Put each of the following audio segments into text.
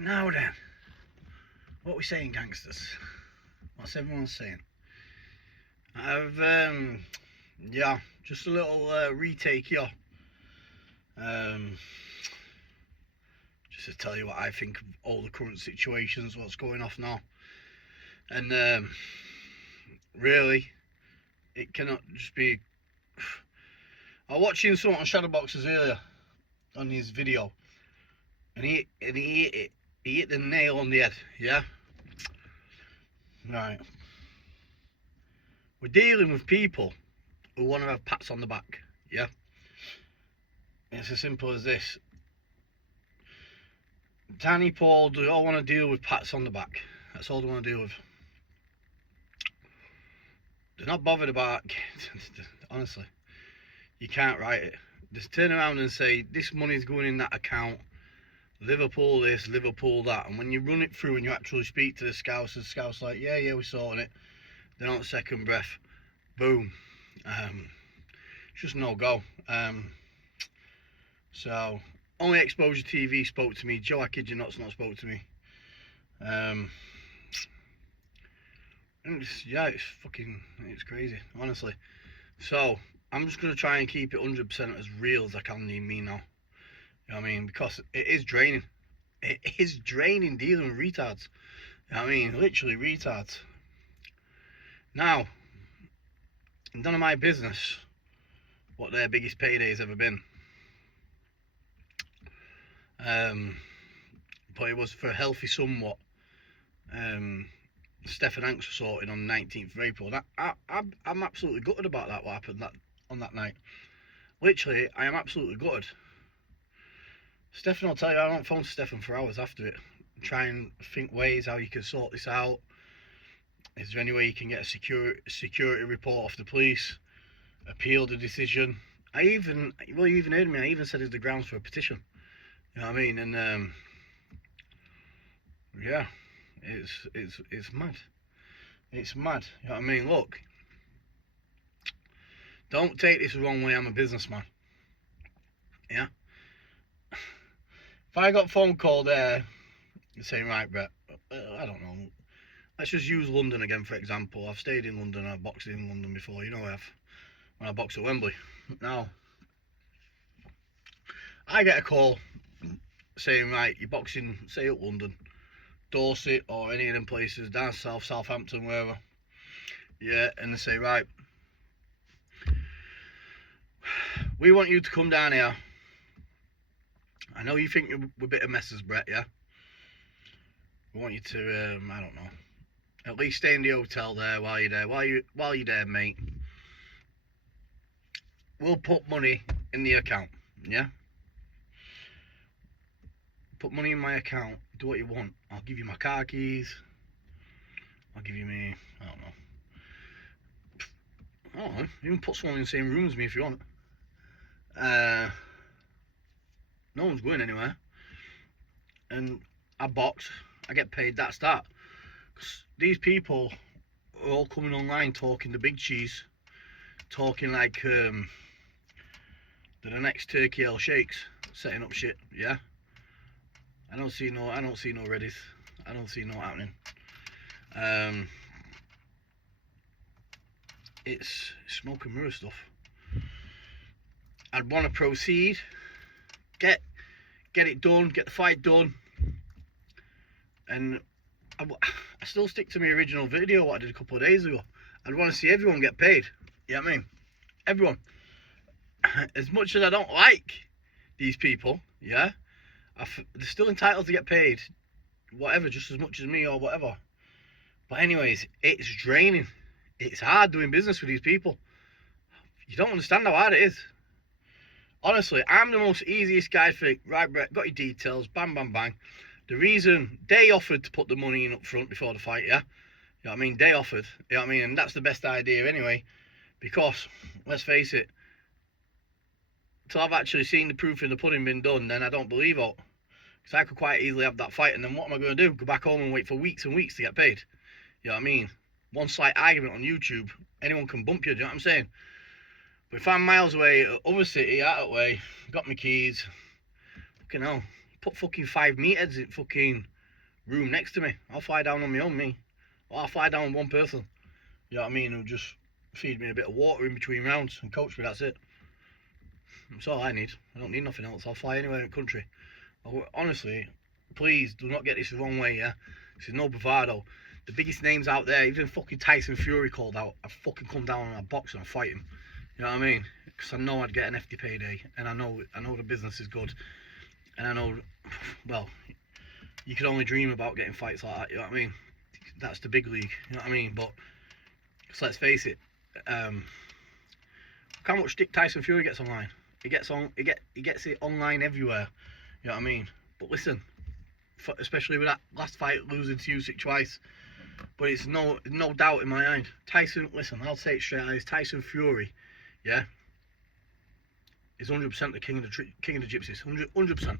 Now then, what we saying, gangsters? What's everyone saying? I've just a little retake here. Just to tell you what I think of all the current situations, what's going off now, and really, it cannot just be. I was watching someone on Shadowboxers earlier on his video, and he hit the nail on the head. Yeah. Right. We're dealing with people who want to have pats on the back. Yeah. It's as simple as this. Danny, Paul, they all want to deal with pats on the back. That's all they want to deal with. They're not bothered about. Honestly, you can't write it. Just turn around and say this money's going in that account. Liverpool this, Liverpool that, and when you run it through and you actually speak to the scouts, the scouts like, yeah, we're sorting it. Then on the second breath, boom. It's just no go. So only Exposure TV spoke to me. Joe, I kid you not spoke to me. It's crazy, honestly. So I'm just gonna try and keep it 100% as real as I can in me now. You know what I mean? Because it is draining. It is draining dealing with retards. You know what I mean? Literally retards. Now, none of my business what their biggest payday's ever been. But it was for a healthy somewhat. Stefan Hanks was sorted on the 19th of April. I'm absolutely gutted about that, what happened on that night. Literally, I am absolutely gutted. Stefan will tell you, I don't phone Stefan for hours after it. Try and think ways how you can sort this out. Is there any way you can get a security report off the police? Appeal the decision. You even heard me, I even said it's the grounds for a petition. You know what I mean? And yeah, it's mad. It's mad. You know what I mean? Look, don't take this the wrong way, I'm a businessman. Yeah? If I got a phone call there saying, right, Brett, I don't know, let's just use London again, for example. I've stayed in London, I've boxed in London before, you know I have, when I boxed at Wembley. Now, I get a call saying, right, you're boxing, say at London, Dorset, or any of them places, down south, Southampton, wherever. Yeah, and they say, right, we want you to come down here. I know you think we're a bit of messes, Brett, yeah? We want you to, I don't know, at least stay in the hotel there while you're there. While you're there, mate, we'll put money in the account, yeah? Put money in my account, do what you want. I'll give you my car keys. I'll give you me, I don't know, even put someone in the same room as me if you want. No one's going anywhere. And I box, I get paid, that's that. Because these people are all coming online talking the big cheese, talking like they're the next Turkey L Sheiks, setting up shit, yeah? I don't see no Reddit. I don't see no happening. It's smoke and mirror stuff. I'd want to proceed, get it done, get the fight done, and I still stick to my original video what I did a couple of days ago. I'd want to see everyone get paid. You know what I mean? Everyone. As much as I don't like these people, yeah, they're still entitled to get paid, whatever, just as much as me or whatever. But anyways, it's draining. It's hard doing business with these people. You don't understand how hard it is. Honestly, I'm the most easiest guy for it. Right, Brett, got your details, bang, bang, bang. The reason they offered to put the money in up front before the fight, yeah? You know what I mean? They offered, you know what I mean? And that's the best idea anyway. Because, let's face it, till I've actually seen the proof in the pudding been done, then I don't believe it. Because I could quite easily have that fight, and then what am I going to do? Go back home and wait for weeks and weeks to get paid. You know what I mean? One slight argument on YouTube, anyone can bump you, do you know what I'm saying? But if I'm miles away, other city, out of the way, got my keys, fucking hell, put fucking 5 meatheads in fucking room next to me. I'll fly down on my own, me. Or I'll fly down with one person. You know what I mean? Who'll just feed me a bit of water in between rounds and coach me, that's it. That's all I need. I don't need nothing else. I'll fly anywhere in the country. Honestly, please do not get this the wrong way, yeah? This is no bravado. The biggest names out there, even fucking Tyson Fury called out, I'd fucking come down on a box and I'd fight him. You know what I mean? Because I know I'd get an hefty payday, and I know the business is good, and I know, well, you can only dream about getting fights like that. You know what I mean? That's the big league. You know what I mean? But so let's face it, how much stick Tyson Fury gets online? He gets it online everywhere. You know what I mean? But listen, especially with that last fight losing to Usyk twice. But it's no doubt in my mind. Tyson, listen, I'll say it straight eyes. Tyson Fury, yeah, is 100% the king of the gypsies. 100%.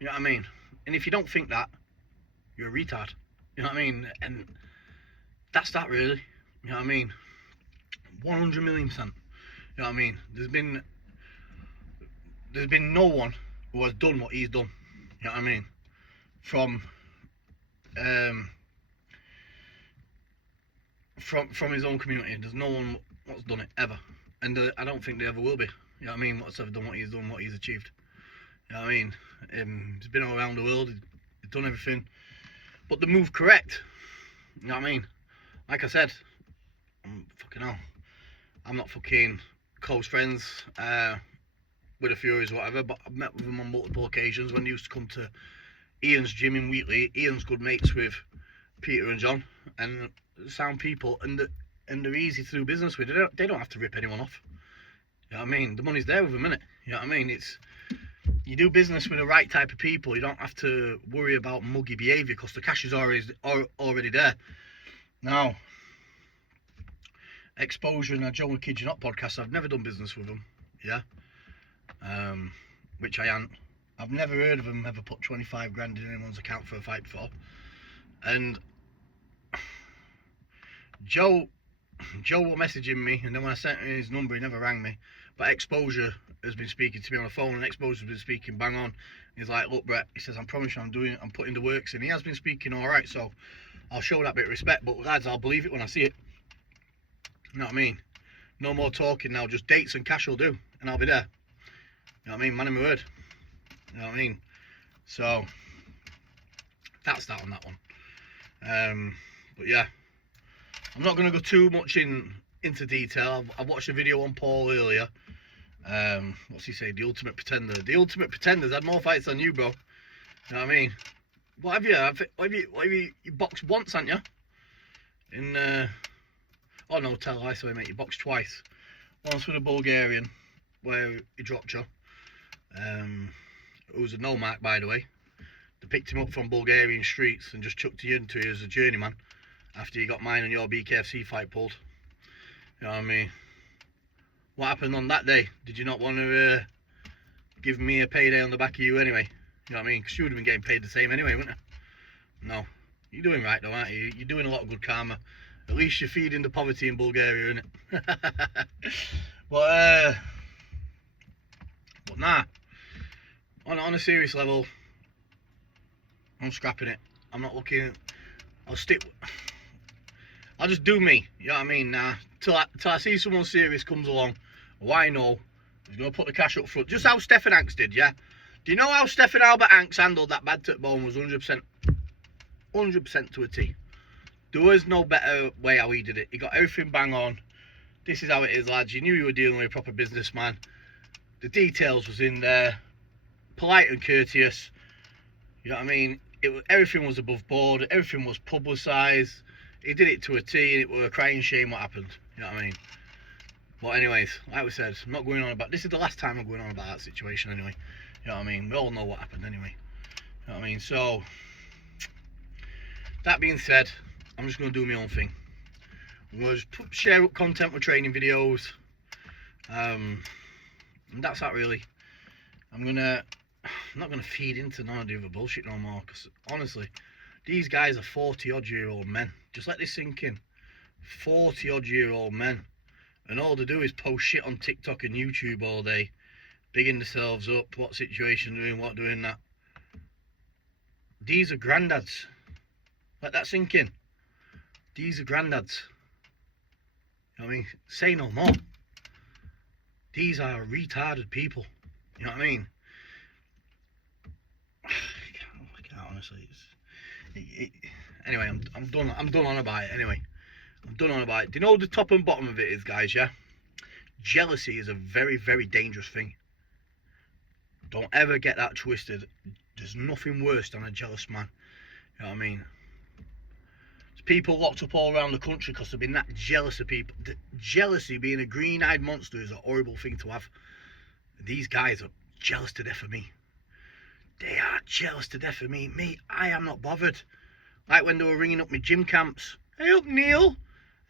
You know what I mean? And if you don't think that, you're a retard. You know what I mean? And that's that really. You know what I mean? 100 million %. You know what I mean? There's been no one who has done what he's done. You know what I mean? From his own community, there's no one that's done it ever, and I don't think there ever will be. You know what I mean? What's ever done what he's done, what he's achieved. You know what I mean? He's been all around the world. He's done everything, but the move correct. You know what I mean? Like I said, I'm not fucking close friends with the Furies or whatever, but I've met with them on multiple occasions when they used to come to Ian's gym in Wheatley. Ian's good mates with Peter and John, and sound people, and they're easy to do business with. They don't have to rip anyone off. You know what I mean? The money's there with them, innit? You know what I mean? You do business with the right type of people. You don't have to worry about muggy behaviour because the cash is already there. Now, Exposure and Joe and Kid You Not podcast, I've never done business with them, yeah, which I ain't. I've never heard of them ever put 25 grand in anyone's account for a fight before. And Joe was messaging me, and then when I sent him his number, he never rang me. But Exposure has been speaking to me on the phone, and Exposure's been speaking bang on. He's like, look, Brett, he says, I promise you I'm putting the works in. He has been speaking all right, so I'll show that bit of respect. But lads, I'll believe it when I see it. You know what I mean? No more talking now, just dates and cash will do, and I'll be there. You know what I mean? Man of my word. You know what I mean? So that's that on that one. But yeah, I'm not going to go too much into detail. I've watched a video on Paul earlier. What's he say? The Ultimate Pretender. The Ultimate Pretender's had more fights than you, bro. You know what I mean? What have you? You boxed once, haven't you? Oh no, tell I sorry, mate. You boxed twice. Once with a Bulgarian, where he dropped you. Who was a no mark, by the way. They picked him up from Bulgarian streets and just chucked you into as a journeyman after you got mine and your BKFC fight pulled. You know what I mean? What happened on that day? Did you not want to give me a payday on the back of you anyway? You know what I mean? Because you would have been getting paid the same anyway, wouldn't you? No. You're doing right though, aren't you? You're doing a lot of good karma. At least you're feeding the poverty in Bulgaria, innit? But nah. On a serious level, I'm scrapping it. I'm not looking. I'll just do me. You know what I mean? Nah. Till I see someone serious comes along, who I know is going to put the cash up front. Just how Stefan Hanks did, yeah? Do you know how Stefan Albert Hanks handled that bad tip bone? Was 100% to a T. There was no better way how he did it. He got everything bang on. This is how it is, lads. You knew you were dealing with a proper businessman. The details was in there. Polite and courteous. You know what I mean? Everything was above board. Everything was publicised. He did it to a T, and it was a crying shame what happened. You know what I mean? But anyways, like we said, I'm not going on about... This is the last time I'm going on about that situation anyway. You know what I mean? We all know what happened anyway. You know what I mean? So, that being said, I'm just going to do my own thing. I'm going to just share up content with training videos. And that's that really. I'm not going to feed into none of the other bullshit no more. Because honestly, these guys are 40-odd-year-old men. Just let this sink in. 40-odd-year-old men. And all they do is post shit on TikTok and YouTube all day. Bigging themselves up. What situation doing, what doing that. These are granddads. Let that sink in. These are granddads. You know what I mean? Say no more. These are retarded people. You know what I mean? I can't honestly. Anyway, I'm done. I'm done on about it. Anyway, I'm done on about it. Do you know the top and bottom of it is, guys? Yeah. Jealousy is a very, very dangerous thing. Don't ever get that twisted. There's nothing worse than a jealous man. You know what I mean? There's people locked up all around the country because they've been that jealous of people. Jealousy, being a green-eyed monster, is a horrible thing to have. These guys are jealous to death of me. They are jealous to death of me. Me, I am not bothered. Like when they were ringing up my gym camps. Hey up, Neil.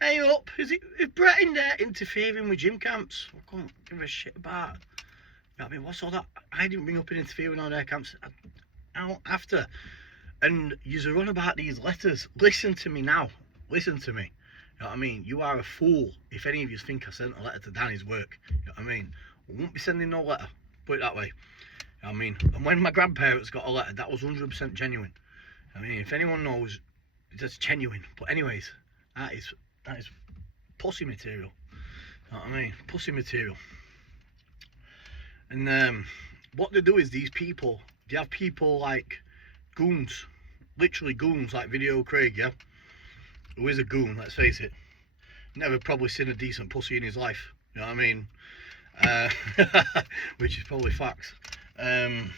Hey up. Is Brett in there interfering with gym camps? I can't give a shit about. You know what I mean? What's all that? I didn't ring up and interfere with all their camps. Out after. And you're on about these letters. Listen to me now. Listen to me. You know what I mean? You are a fool if any of you think I sent a letter to Danny's work. You know what I mean? I won't be sending no letter. Put it that way. You know what I mean? And when my grandparents got a letter, that was 100% genuine. I mean, if anyone knows, that's genuine. But anyways, that is pussy material. You know what I mean? Pussy material. And what they do is they have people like goons, literally goons like Video Craig, yeah? Who is a goon, let's face it. Never probably seen a decent pussy in his life, you know what I mean? Which is probably facts. And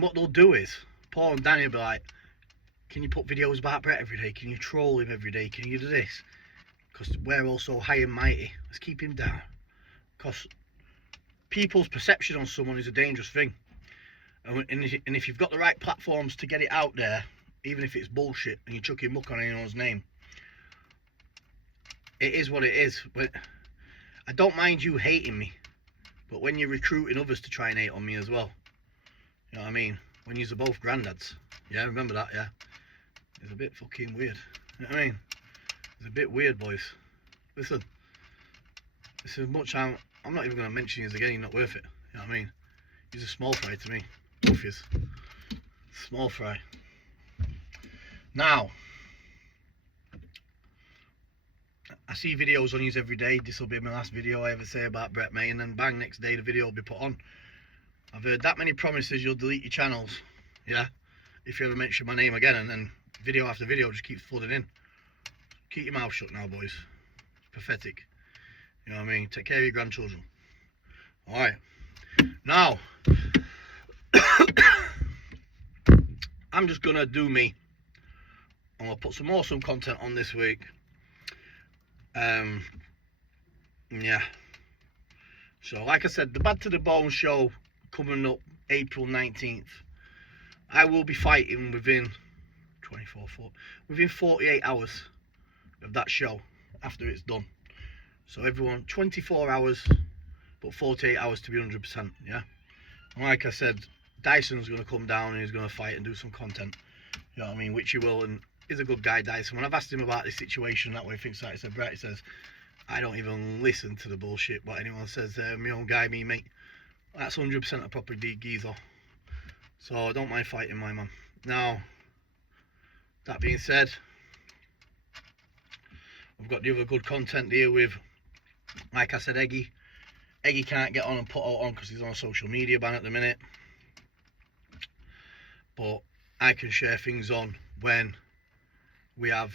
what they'll do is, Paul and Danny will be like, can you put videos about Brett every day? Can you troll him every day? Can you do this? Because we're also high and mighty. Let's keep him down. Because people's perception on someone is a dangerous thing. And if you've got the right platforms to get it out there, even if it's bullshit and you chuck your muck on anyone's name, it is what it is. But I don't mind you hating me, but when you're recruiting others to try and hate on me as well, you know what I mean? When you're both granddads. Yeah, remember that, yeah? It's a bit fucking weird. You know what I mean? It's a bit weird, boys. Listen, this is much I'm not even going to mention you again, you're not worth it. You know what I mean? He's a small fry to me. Both yous. Small fry. Now, I see videos on yous every day. This will be my last video I ever say about Brett May, and then bang, next day the video will be put on. I've heard that many promises you'll delete your channels, yeah, if you ever mention my name again, and then video after video just keeps flooding in. Keep your mouth shut now, boys. It's pathetic. You know what I mean? Take care of your grandchildren. Alright. Now, I'm just going to do me. I'm going to put some awesome content on this week. Yeah. So, like I said, the Bad to the Bone show coming up April 19th. I will be fighting within 48 hours of that show after it's done. So everyone, 24 hours, but 48 hours to be 100%, yeah? And like I said, Tyson's going to come down and he's going to fight and do some content, you know what I mean, which he will, and he's a good guy, Tyson. When I've asked him about this situation, that way he thinks that, he said, Brett, he says, I don't even listen to the bullshit, but anyone says, my own guy, me mate, that's 100% a proper geezer. So I don't mind fighting my man. Now, that being said, we've got the other good content here with, like I said, Eggy. Eggy can't get on and put out on because he's on a social media ban at the minute. But I can share things on when we have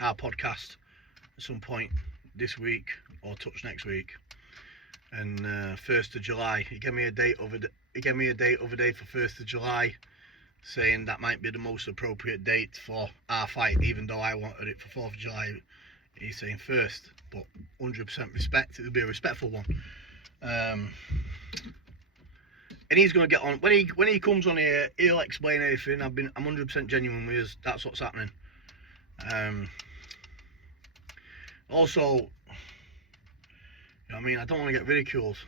our podcast at some point this week or touch next week. And 1st of July, he gave me a date over the other day for 1st of July, saying that might be the most appropriate date for our fight, even though I wanted it for 4th of July. He's saying 1st, but 100% respect. It'll be a respectful one. And he's going to get on when he comes on here. He'll explain everything. I'm 100% genuine with us. That's what's happening. Also, you know what I mean, I don't want to get ridiculed.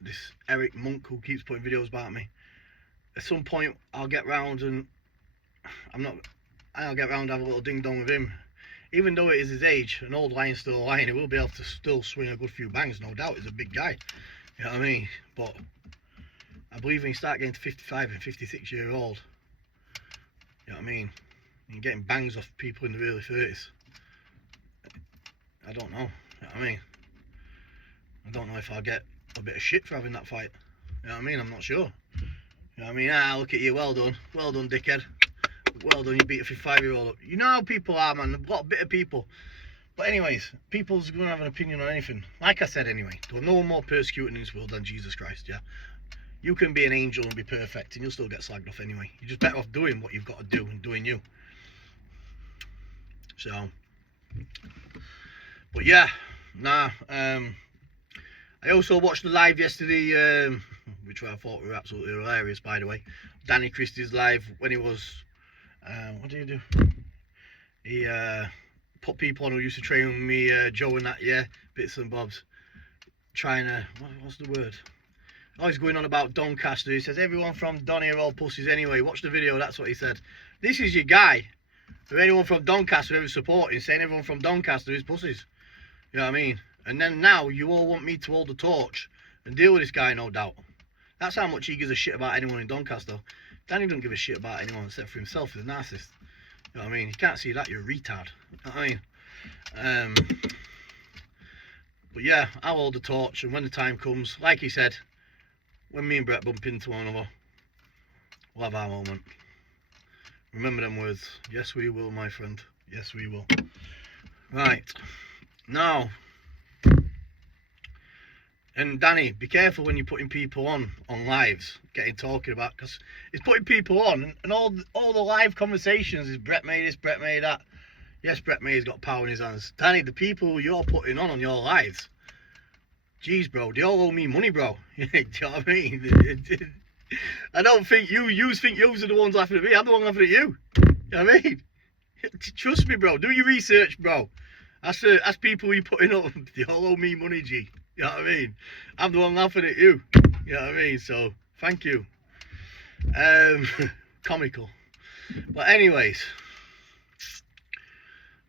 This Eric Monk who keeps putting videos about me. At some point, I'll get round and I'll get round to have a little ding dong with him. Even though it is his age, an old lion's still a lion. He will be able to still swing a good few bangs, no doubt. He's a big guy. You know what I mean? But I believe when you start getting to 55 and 56 year old, you know what I mean? You're getting bangs off people in the early 30s. I don't know. You know what I mean? I don't know if I'll get a bit of shit for having that fight. You know what I mean? I'm not sure. You know what I mean? Ah, look at you. Well done. Well done, dickhead. Well done. You beat a 55-year-old up. You know how people are, man. A lot of bitter people. But anyways, people's going to have an opinion on anything. Like I said anyway, there's no more persecuting in this world than Jesus Christ, yeah? You can be an angel and be perfect and you'll still get slagged off anyway. You're just better off doing what you've got to do and doing you. So, but yeah, nah. I also watched the live yesterday, which I thought were absolutely hilarious, by the way. Danny Christie's live when he was, what did he do? He put people on who used to train with me, Joe and that, yeah, bits and bobs. Trying to, what's the word? Oh, he's going on about Doncaster. He says, everyone from Don here all pussies anyway. Watch the video, that's what he said. This is your guy. If anyone from Doncaster ever supporting, saying everyone from Doncaster is pussies. You know what I mean? And then now you all want me to hold the torch and deal with this guy, no doubt. That's how much he gives a shit about anyone in Doncaster. Danny doesn't give a shit about anyone except for himself. He's a narcissist. You know what I mean? You can't see that, you're a retard. You know what I mean? But yeah, I'll hold the torch, and when the time comes, like he said, when me and Brett bump into one another, we'll have our moment. Remember them words. Yes, we will, my friend. Yes, we will. Right. Now, and Danny, be careful when you're putting people on lives, talking about, because it's putting people on, and all the live conversations is Brett made this, Brett made that. Yes, Brett May's got power in his hands. Danny, the people you're putting on your lives, jeez, bro, they all owe me money, bro. Do you know what I mean? I don't think you think yous are the ones laughing at me. I'm the one laughing at you. You know what I mean? Trust me, bro. Do your research, bro. That's people you're putting up. They all owe me money, G. You know what I mean? I'm the one laughing at you. You know what I mean? So, thank you. Comical. But anyways,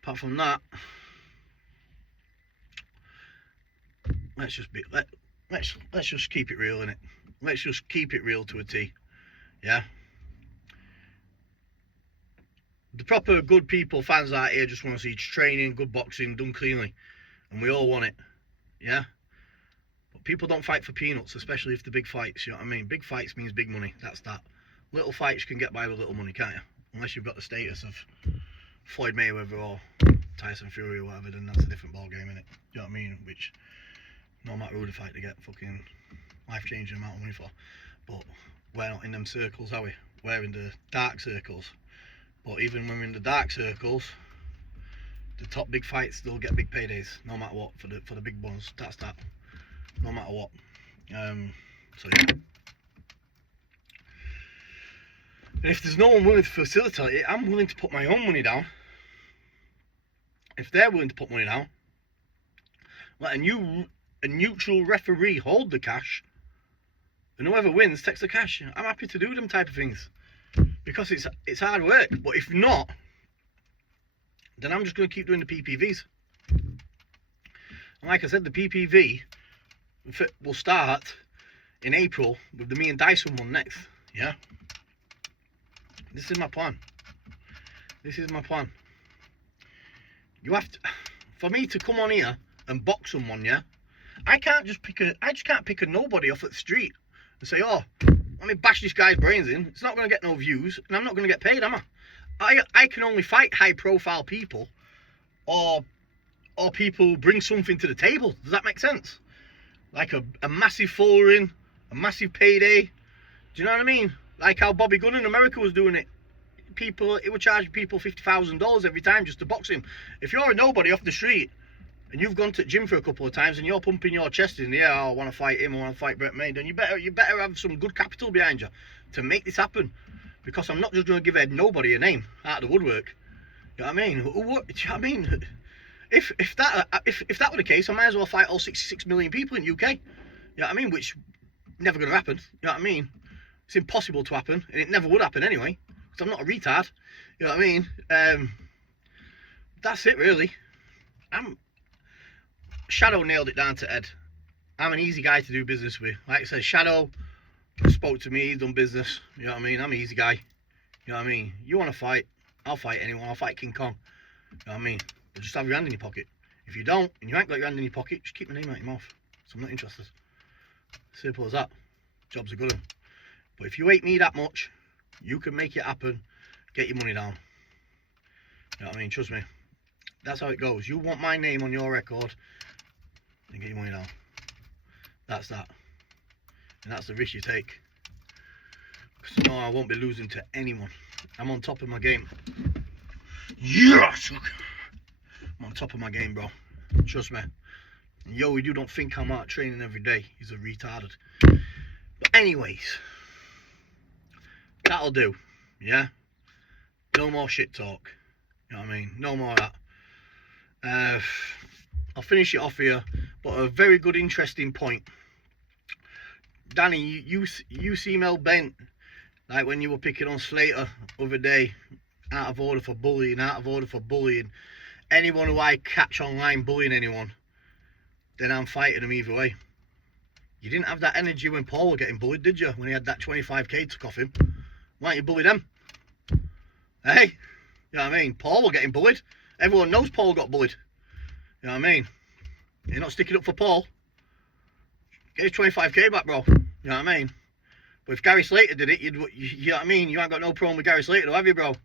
apart from that, let's just keep it real, innit? Let's just keep it real to a T. Yeah? The proper good people, fans out here, just want to see training, good boxing, done cleanly. And we all want it. Yeah? But people don't fight for peanuts, especially if they're big fights, you know what I mean? Big fights means big money, that's that. Little fights you can get by with little money, can't you? Unless you've got the status of Floyd Mayweather or Tyson Fury or whatever, then that's a different ball game, innit? You know what I mean? Which, no matter who the fight they get fucking life-changing amount of money for. But we're not in them circles, are we? We're in the dark circles. But even when we're in the dark circles, the top big fights still get big paydays, no matter what, for the big ones. That's that. No matter what. So yeah. And if there's no one willing to facilitate it, I'm willing to put my own money down. If they're willing to put money down, let a neutral referee hold the cash, and whoever wins takes the cash. I'm happy to do them type of things because it's hard work. But if not, then I'm just going to keep doing the PPVs. And like I said, the PPV will start in April with the me and Tyson one next. Yeah, this is my plan. This is my plan. You have to, for me to come on here and box someone, yeah, I just can't pick a nobody off at the street and say, oh, let me bash this guy's brains in. It's not going to get no views, and I'm not going to get paid, am I? I can only fight high-profile people, or people who bring something to the table. Does that make sense? Like a massive following, a massive payday. Do you know what I mean? Like how Bobby Gunn in America was doing it. It would charge people $50,000 every time just to box him. If you're a nobody off the street and you've gone to the gym for a couple of times and you're pumping your chest in the air, oh, I want to fight him, I want to fight Brett May, then you better have some good capital behind you to make this happen. Because I'm not just going to give nobody a name out of the woodwork. You know what I mean? Do you know what I mean? If that were the case, I might as well fight all 66 million people in the UK. You know what I mean? Which never going to happen. You know what I mean? It's impossible to happen, and it never would happen anyway. Because I'm not a retard. You know what I mean? That's it, really. Shadow nailed it down to Ed. I'm an easy guy to do business with. Like I said, Shadow, spoke to me, he's done business. You know what I mean? I'm an easy guy. You know what I mean? You want to fight? I'll fight anyone. I'll fight King Kong. You know what I mean? But just have your hand in your pocket. If you don't, and you ain't got your hand in your pocket, just keep my name out your mouth. So I'm not interested. Simple as that. Job's a good one. But if you hate me that much, you can make it happen. Get your money down. You know what I mean? Trust me. That's how it goes. You want my name on your record, then get your money down. That's that. And that's the risk you take. Because no, I won't be losing to anyone. I'm on top of my game. Yes! I'm on top of my game, bro. Trust me. Yo, you don't think I'm out training every day. He's a retarded. But anyways, that'll do. Yeah? No more shit talk. You know what I mean? No more of that. I'll finish it off here. But a very good, interesting point. Danny, you seem hell bent. Like when you were picking on Slater the other day. Out of order for bullying. Anyone who I catch online bullying anyone, then I'm fighting them either way. You didn't have that energy when Paul was getting bullied, did you? When he had that 25k took off him. Why don't you bully them? Hey? You know what I mean? Paul was getting bullied. Everyone knows Paul got bullied. You know what I mean? You're not sticking up for Paul. Get his 25k back, bro. You know what I mean? But if Gary Slater did it, you know what I mean? You ain't got no problem with Gary Slater, have you, bro?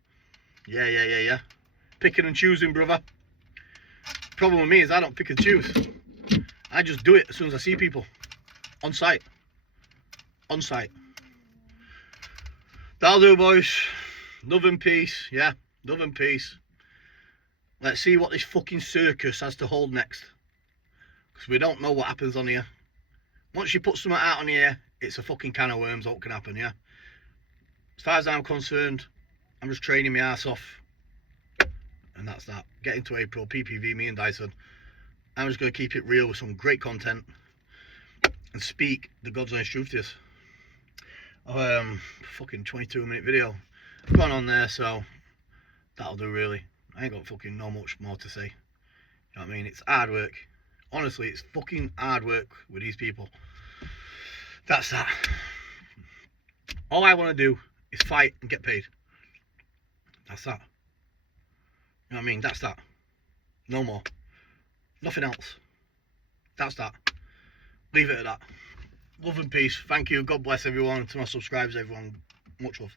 Yeah. Picking and choosing, brother. Problem with me is I don't pick and choose. I just do it as soon as I see people. On sight. That'll do, boys. Love and peace. Yeah, love and peace. Let's see what this fucking circus has to hold next. Because we don't know what happens on here. Once you put something out on here, it's a fucking can of worms what can happen, yeah? As far as I'm concerned, I'm just training my ass off. And that's that. Get into April, PPV, me and Dyson. I'm just going to keep it real with some great content. And speak the God's honest truth to us. Fucking 22-minute video. I've gone on there, so that'll do really. I ain't got fucking no much more to say. You know what I mean? It's hard work. Honestly, it's fucking hard work with these people. That's that. All I want to do is fight and get paid. That's that. You know what I mean? That's that. No more. Nothing else. That's that. Leave it at that. Love and peace. Thank you. God bless everyone. To my subscribers, everyone. Much love.